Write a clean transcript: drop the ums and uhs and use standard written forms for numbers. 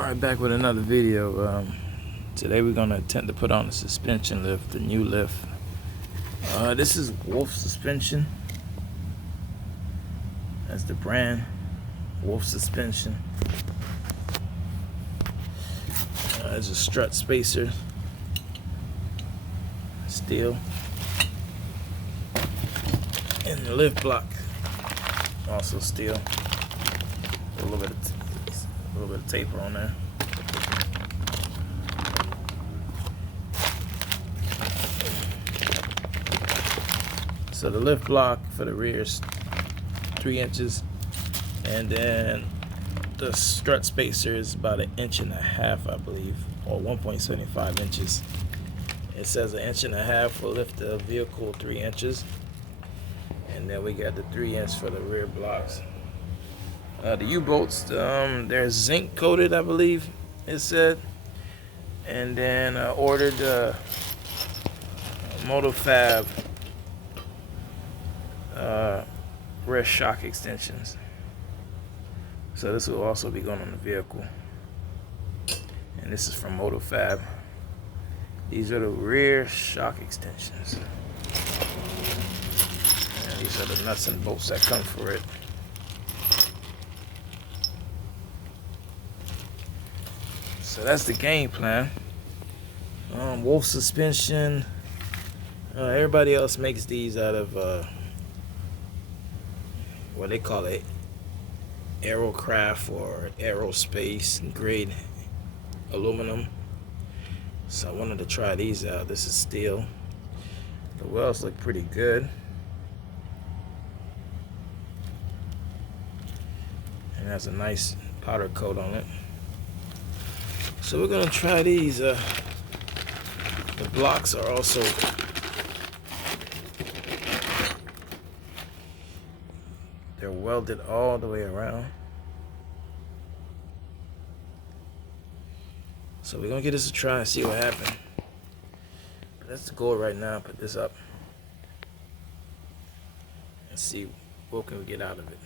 Alright, back with another video. Today we're going to attempt to put on the suspension lift, the new lift. This is WULF suspension. That's the brand, WULF suspension. There's a strut spacer, steel, and the lift block, also steel. A little bit of taper on there. So the lift block for the rear is 3 inches, and then the strut spacer is about 1.5 inches, I believe, or 1.75 inches. It says 1.5 inches will lift the vehicle 3 inches, and then we got the 3 inch for the rear blocks. The U-bolts, they're zinc coated, I believe it said. And then I ordered MotoFab rear shock extensions. So this will also be going on the vehicle. And this is from MotoFab. These are the rear shock extensions. And these are the nuts and bolts that come for it. So that's the game plan. WULF suspension. Everybody else makes these out of what they call it, aerocraft or aerospace grade aluminum. So I wanted to try these out. This is steel. The welds look pretty good. And it has a nice powder coat on it. So we're gonna try these. The blocks are also they're welded all the way around. So we're gonna give this a try and see what happens. Let's go right now. Put this up and see what can we get out of it.